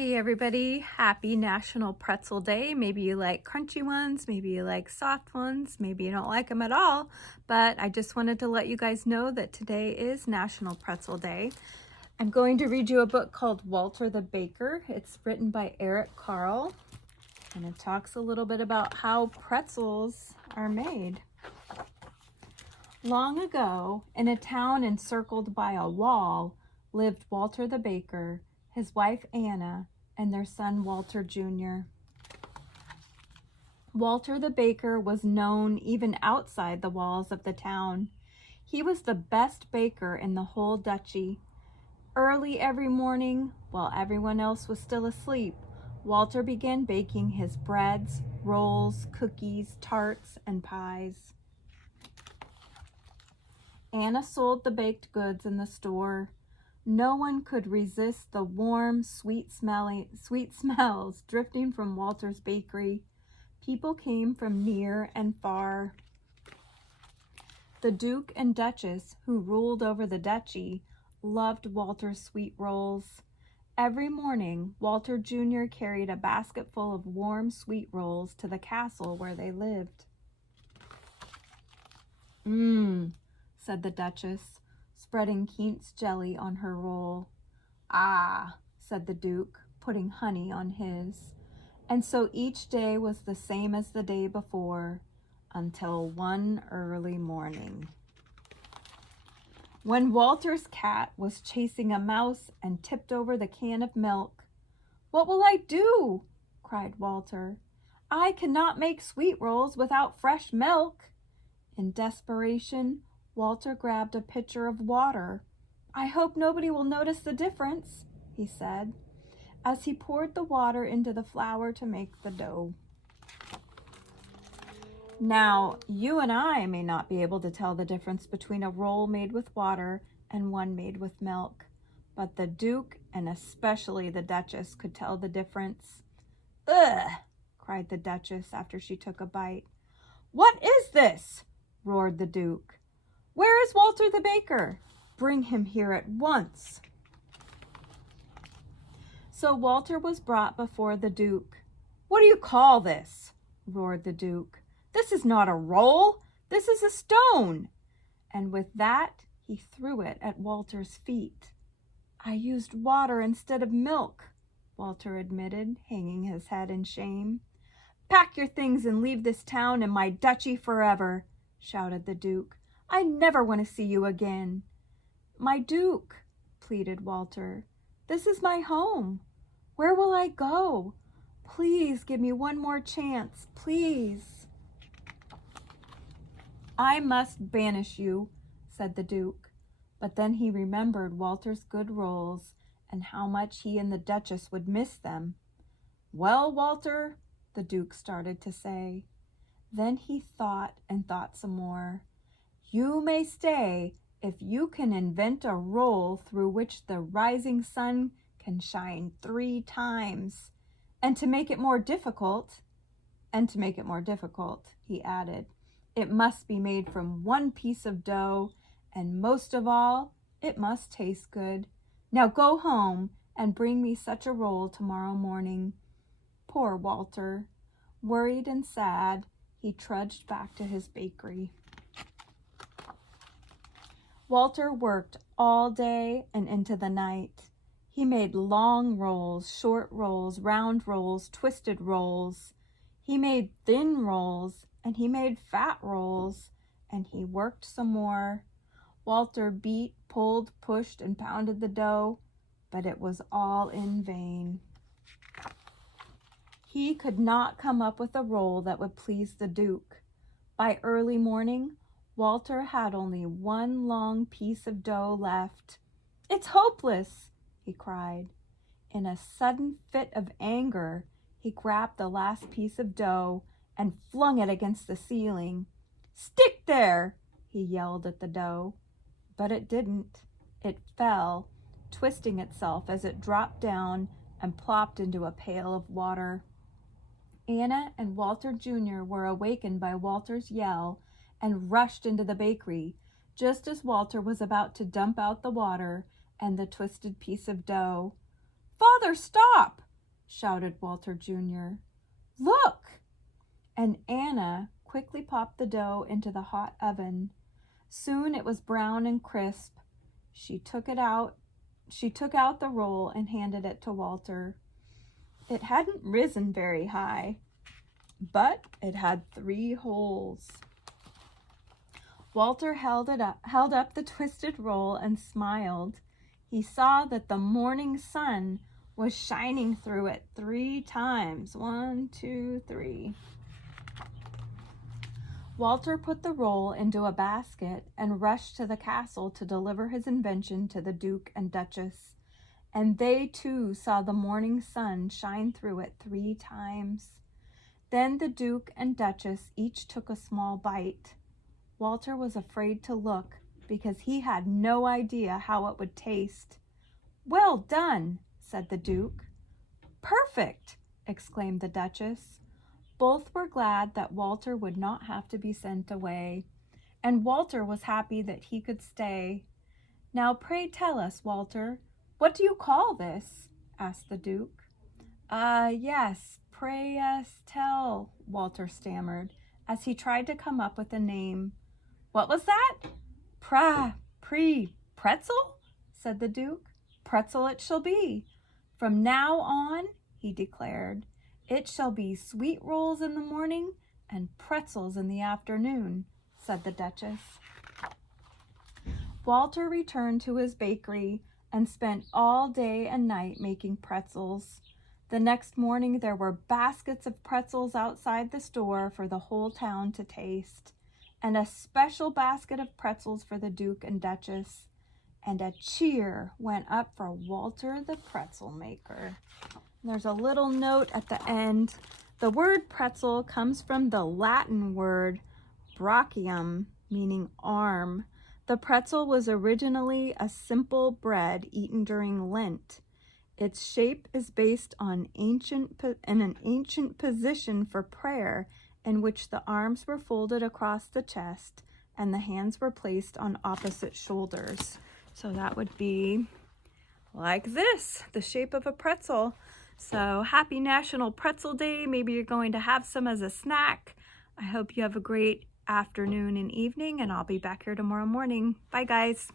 Hey everybody, happy National Pretzel Day. Maybe you like crunchy ones, maybe you like soft ones, maybe you don't like them at all, but I just wanted to let you guys know that today is National Pretzel Day. I'm going to read you a book called Walter the Baker. It's written by Carle, and it talks a little bit about how pretzels are made. Long ago, in a town encircled by a wall, lived Walter the Baker, his wife Anna, and their son Walter Jr. Walter the Baker was known even outside the walls of the town. He was the best baker in the whole duchy. Early every morning, while everyone else was still asleep, Walter began baking his breads, rolls, cookies, tarts, and pies. Anna sold the baked goods in the store. No one could resist the warm, sweet smells drifting from Walter's bakery. People came from near and far. The Duke and Duchess, who ruled over the duchy, loved Walter's sweet rolls. Every morning, Walter Jr. carried a basket full of warm sweet rolls to the castle where they lived. Said the Duchess, spreading quince jelly on her roll. Ah, said the Duke, putting honey on his. And so each day was the same as the day before, until one early morning, when Walter's cat was chasing a mouse and tipped over the can of milk. "What will I do?" cried Walter. "I cannot make sweet rolls without fresh milk." In desperation, Walter grabbed a pitcher of water. "I hope nobody will notice the difference," he said, as he poured the water into the flour to make the dough. Now, you and I may not be able to tell the difference between a roll made with water and one made with milk, but the Duke and especially the Duchess could tell the difference. "Ugh!" cried the Duchess after she took a bite. "What is this?" roared the Duke. "Where is Walter the Baker? Bring him here at once." So Walter was brought before the Duke. "What do you call this?" roared the Duke. "This is not a roll. This is a stone." And with that, he threw it at Walter's feet. "I used water instead of milk," Walter admitted, hanging his head in shame. "Pack your things and leave this town and my duchy forever," shouted the Duke. "I never want to see you again." "My Duke," pleaded Walter, "this is my home. Where will I go? Please give me one more chance, please." "I must banish you," said the Duke. But then he remembered Walter's good rolls and how much he and the Duchess would miss them. "Well, Walter," the Duke started to say. Then he thought and thought some more. "You may stay if you can invent a roll through which the rising sun can shine 3 times. And to make it more difficult, he added, it must be made from one piece of dough, and most of all, it must taste good. Now go home and bring me such a roll tomorrow morning." Poor Walter. Worried and sad, he trudged back to his bakery. Walter worked all day and into the night. He made long rolls, short rolls, round rolls, twisted rolls. He made thin rolls, and he made fat rolls, and he worked some more. Walter beat, pulled, pushed, and pounded the dough, but it was all in vain. He could not come up with a roll that would please the Duke. By early morning, Walter had only one long piece of dough left. "It's hopeless," he cried. In a sudden fit of anger, he grabbed the last piece of dough and flung it against the ceiling. "Stick there!" he yelled at the dough. But it didn't. It fell, twisting itself as it dropped down and plopped into a pail of water. Anna and Walter Jr. were awakened by Walter's yell and rushed into the bakery, just as Walter was about to dump out the water and the twisted piece of dough. "Father, stop!" shouted Walter Jr. "Look!" And Anna quickly popped the dough into the hot oven. Soon it was brown and crisp. She took out the roll and handed it to Walter. It hadn't risen very high, but it had 3 holes. Walter held up the twisted roll and smiled. He saw that the morning sun was shining through it 3 times. 1, 2, 3. Walter put the roll into a basket and rushed to the castle to deliver his invention to the Duke and Duchess. And they too saw the morning sun shine through it 3 times. Then the Duke and Duchess each took a small bite. Walter was afraid to look because he had no idea how it would taste. "Well done," said the Duke. "Perfect," exclaimed the Duchess. Both were glad that Walter would not have to be sent away, and Walter was happy that he could stay. "Now pray tell us, Walter, what do you call this?" asked the Duke. Yes, pray tell," Walter stammered, as he tried to come up with a name. "What was that? Pretzel?" said the Duke. "Pretzel it shall be. From now on," he declared, "it shall be sweet rolls in the morning and pretzels in the afternoon," said the Duchess. Walter returned to his bakery and spent all day and night making pretzels. The next morning there were baskets of pretzels outside the store for the whole town to taste, and a special basket of pretzels for the Duke and Duchess. And a cheer went up for Walter the pretzel maker. There's a little note at the end. The word pretzel comes from the Latin word brachium, meaning arm. The pretzel was originally a simple bread eaten during Lent. Its shape is based on an ancient position for prayer in which the arms were folded across the chest and the hands were placed on opposite shoulders. So that would be like this, the shape of a pretzel. So happy National Pretzel Day. Maybe you're going to have some as a snack. I hope you have a great afternoon and evening, and I'll be back here tomorrow morning. Bye, guys.